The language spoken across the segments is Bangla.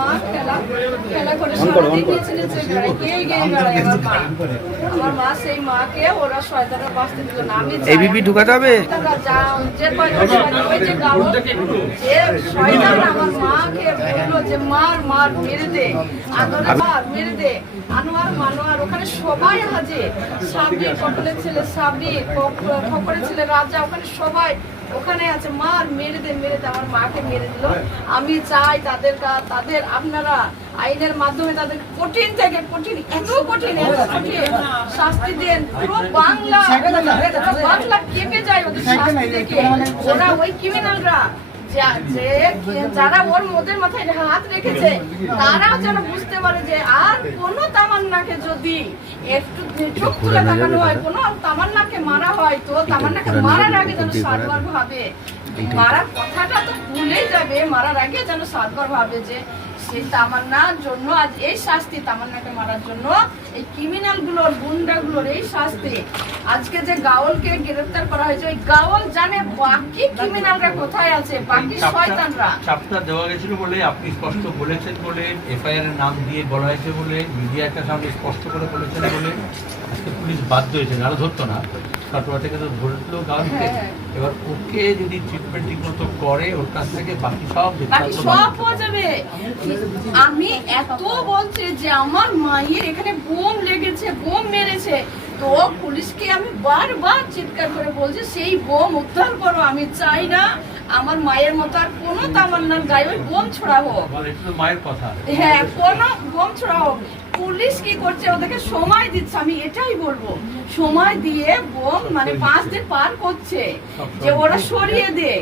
মা খেলা খেলা করে সারাদিন নিচে বেড়ায় গেয়ে গেয়ে বেড়ায় আমার মা? আমার মা সেই মাকে ওরা শয়তানে বাঁচতে দিল না। আমি চাই- ঢুকাতে হবে? যে কয়জন শয়তান, ওই যে গাওয়া, যে শয়তান আমার মাকে বলল যে মার মার মেরে দে। আদরে মার মেরে দে। আনোয়ার মানোয়ার ওখানে সবাই হাজির। সাবরি কটলের ছেলে সাবরি খপরের ছেলে রাজা ওখানে সবাই ওখানে আছে মার মেরে দে মেরে দে আমার মাকে মেরে দিল। আমি চাই তাদের তাদের আপনারা আইনের মাধ্যমে তাদের কঠিন থেকে কঠিন এত কঠিন এত কঠিন শাস্তি দেন। পুরো বাংলা বাংলা কেঁপে যায় ওদের শাস্তি দেখে। ওরা ওই ক্রিমিনালরা যারা ওর মোদের মাথায় হাত রেখেছে তারাও যেন বুঝতে পারে যে আর কোন তামান্নাকে যদি একটু চোখ তুলে তাকানো হয় কোন তামান্নাকে মারা হয় তো তামান্নাকে মারার আগে যেন সাতবার ভাবে। মারার কথাটা তো ভুলেই যাবে মারার আগে যেন সাতবার ভাবে যে সেই তামান্নার জন্য আজ এই শাস্তি তামান্নাকে মারার জন্য এই ক্রিমিনালগুলোর গুন্ডা গুলোর এই শাস্তি। আজকে যে গাওলকে গ্রেফতার করা হয়েছে ওই গাওল জানে বাকি ক্রিমিনালরা কোথায় আছে বাকি শয়তানরা। চাপটা দেওয়া গেছিল বলে আপনি স্পষ্ট বলেছেন বলে এফআইআর এর নাম দিয়ে বলা হয়েছে বলে মিডিয়াকে সামনে স্পষ্ট করে বলেছেন বলে। আজকে পুলিশ বাধ্য হয়েছে নাহলে ধরতো না। কাটোয়া থেকে তো ধরলো গানকে হ্যাঁ। এবার ওকে যদি ট্রিটমেন্ট ঠিক মতো করে ওর কাছ থেকে বাকি সব বাকি সব। পাওয়া যাবে। আমি এত বলছি যে আমার মায়ের এখানে বোম লেগেছে বোম মেরেছে। তো পুলিশকে আমি বারবার চিৎকার করে বলছি সেই বোম উদ্ধার করো আমি চাই না আমার মায়ের মতো আর কোনো তামান্নার গায়ে ওই বোম ছোড়া হোক মায়ের কথা। হ্যাঁ কোনো বোম ছোড়া হোক পুলিশ কি করছে? ওদেরকে সময় দিচ্ছে। আমি এটাই বলব। সময় দিয়ে বোম মানে পাঁচ দিন পার করছে। যে ওরা সরিয়ে দে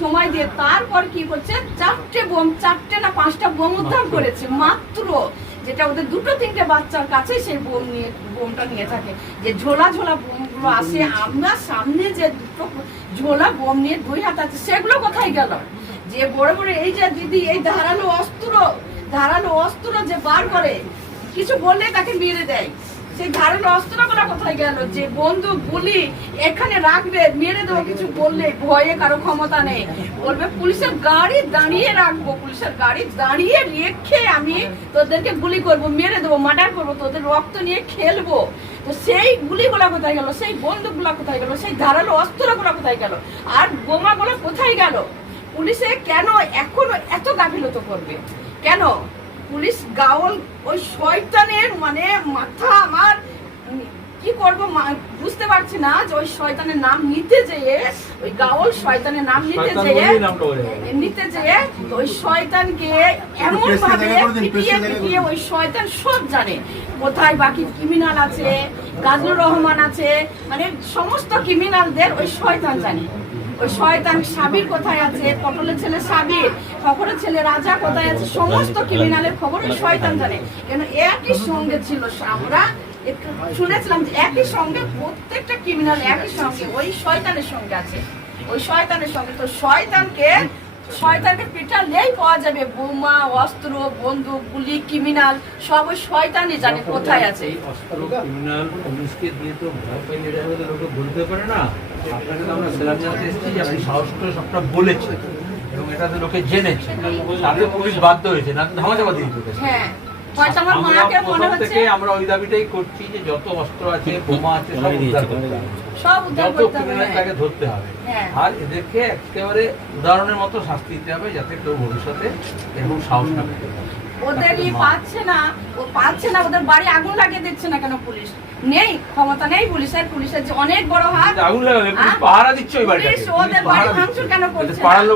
সময় দিয়ে তারপর কি করছে? চারটে বোম চারটে না পাঁচটা বোম উদ্ধার করেছে। মাত্র। যেটা ওদের দুটো তিনটে বাচ্চার কাছে সেই বোম নিয়ে বোমটা নিয়ে থাকে। যে ঝোলা ঝোলা বোমগুলো আসে আমরা সামনে যে দুটো ঝোলা বোম নিয়ে দুই হাত আছে সেগুলো কোথায় গেল? যে বড় বড় এই যে দিদি এই ধারালো অস্ত্র ধারালো অস্ত্র যে বার করে কিছু বললে তাকে মেরে দেয়। সেই ধারালো অস্ত্রগুলো কোথায় গেল? যে বন্দুক গুলি এখানে রাখবে, মেরে দেবো, কিছু বললে ভয়ে কারও ক্ষমতা নেই। বলবে, পুলিশের গাড়ি দাঁড়িয়ে রাখব, পুলিশের গাড়ি দাঁড়িয়ে রেখে আমি তোদেরকে গুলি করব, মেরে দেবো, মার্ডার করব, তোদের রক্ত নিয়ে খেলব। তো সেই গুলিগুলো কোথায় গেল? সেই বন্দুকগুলো কোথায় গেল? সেই ধারালো অস্ত্রগুলো কোথায় গেল? আর বোমাগুলো কোথায় গেল? পুলিশে কেন এখনও এত গাফিলত করবে? কেন? পুলিশ গাওল ওই শয়তানের মানে মাথা আমার কি করব বুঝতে পারছি না যে ওই শয়তানের নাম নিতে যেয়ে ওই গাওল শয়তানের নাম নিতে যেয়ে। নিতে যেয়ে ওই শয়তানকে এমন ভাবে পিটিয়ে পিটিয়ে ওই শয়তান সব জানে। কোথায় বাকি ক্রিমিনাল আছে গাজুর রহমান আছে মানে সমস্ত ক্রিমিনালদের ওই শয়তান জানে। ওই শয়তান সাবির কোথায় আছে? পটলের ছেলে সাবির খবরের ছেলে রাজা কোথায় আছে? সমস্ত ক্রিমিনালের খবর শয়তান জানে। কেন একই সঙ্গে ছিল আমরা? শুনেছিলাম যে একই সঙ্গে প্রত্যেকটা ক্রিমিনাল একই সঙ্গে, ওই শয়তানের সঙ্গে আছে। ওই শয়তানের সঙ্গে। তো শয়তানকে শয়তানকে পিটালেই পাওয়া যাবে। বোমা, অস্ত্র, বন্দুক, গুলি ক্রিমিনাল সব ওই শয়তানই জানে কোথায় আছে। অস্ত্র ক্রিমিনাল পুলিশকে দিয়ে তো ভয় পাইলে বলতে পারে না। আপনাকে তো আমরা সেলাম জানতে এসেছি যে আপনি সাহস করে সবটা বলেছেন এবং এটা তো লোকে জেনেছে। তাতে পুলিশ বাধ্য হয়েছে না ধামাচাপা দিয়ে হ্যাঁ হয়তো আমার আমরা মাকে মনে প্রথম হচ্ছে থেকে আমরা ওই দাবিটাই করছি যে যত অস্ত্র আছে বোমা আছে সব উদ্ধার করতে হবে। যত ক্রিমিনাল তাকে ধরতে হবে। হ্যাঁ। আর এদেরকে একেবারে উদাহরণের মতো শাস্তি দিতে হবে যাতে কেউ ভবিষ্যতে এরকম সাহস না পেতে পারে। ওদেরই পাচ্ছে না ও পাচ্ছে না ওদের বাড়ি আগুন লাগিয়ে দিচ্ছে না কেন পুলিশ? নেই ক্ষমতা নেই পুলিশের পুলিশের যে অনেক বড় হাত। আগুন লাগাবে পুলিশ? পাহারা দিচ্ছে ওই বাড়িটাকে। পুলিশ ওদের বাড়ি ভাঙচুর কেন করছে? পাড়ার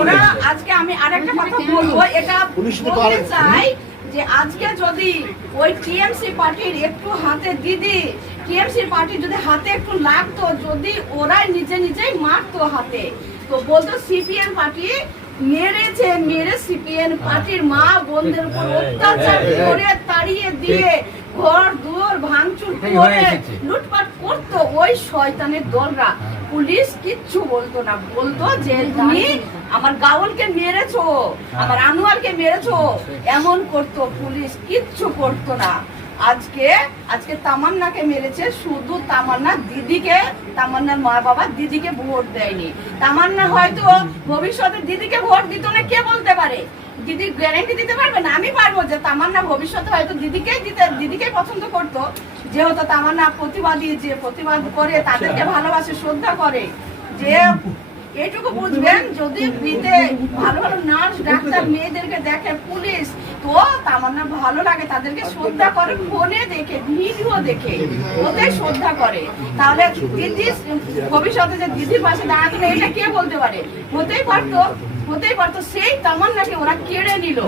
ওরা আজকে আমি আরেকটা কথা বলব এটা পুলিশ তো চাই যে আজকে যদি ওই টিএমসি পার্টির একটু হাতে দিদি টিএমসি পার্টি যদি হাতে একটু লাগতো যদি ওরাই নিজে নিজেই মারতো হাতে তো বলতো সিপিএম পার্টি মেরেছে মেরে সিপিএম পার্টির মা বোনদের উপর অত্যাচার করে তাড়িয়ে দিয়ে ঘর দুয়ার ভাঙচুর করে লুটপাট করতো ওই শয়তানের দলরা। পুলিশ কিচ্ছু বলতো না। বলতো যে তুমি আমার গাওলকে মেরেছো আমার আনোয়ারকে মেরেছো। এমন করতো পুলিশ কিচ্ছু করতো না। আজকে আজকে তামান্নাকে মেরেছে শুধু তামান্না দিদিকে তামান্নার মা বাবা দিদিকে ভোট দেয়নি। তামান্না হয়তো ভবিষ্যতে দিদিকে ভোট দিত না কে বলতে পারে? দিদি গ্যারান্টি দিতে পারবে না? আমি পারব যে তামান্না ভবিষ্যতে হয়তো দিদিকেই দিতে দিদিকেই পছন্দ করতো। যেহেতু তামান্না প্রতিবাদী যে প্রতিবাদ করে তাদেরকে ভালোবাসে শ্রদ্ধা করে যে এটুকু বুঝবেন যদি ফ্রিতে ভালো ভালো নার্স ডাক্তার মেয়েদেরকে দেখে পুলিশ তো তামান্না ভালো লাগে, তাদেরকে শ্রদ্ধা করে ফোনে দেখে, ভিডিও দেখে ওদের শ্রদ্ধা করে। তাহলে দিদি, ভবিষ্যতে যে দিদির পাশে দাঁড়াতে এটা কে বলতে পারে? হতেই পারতো হতেই পারতো, সেই তামান্নাকে ওরা কেড়ে নিল।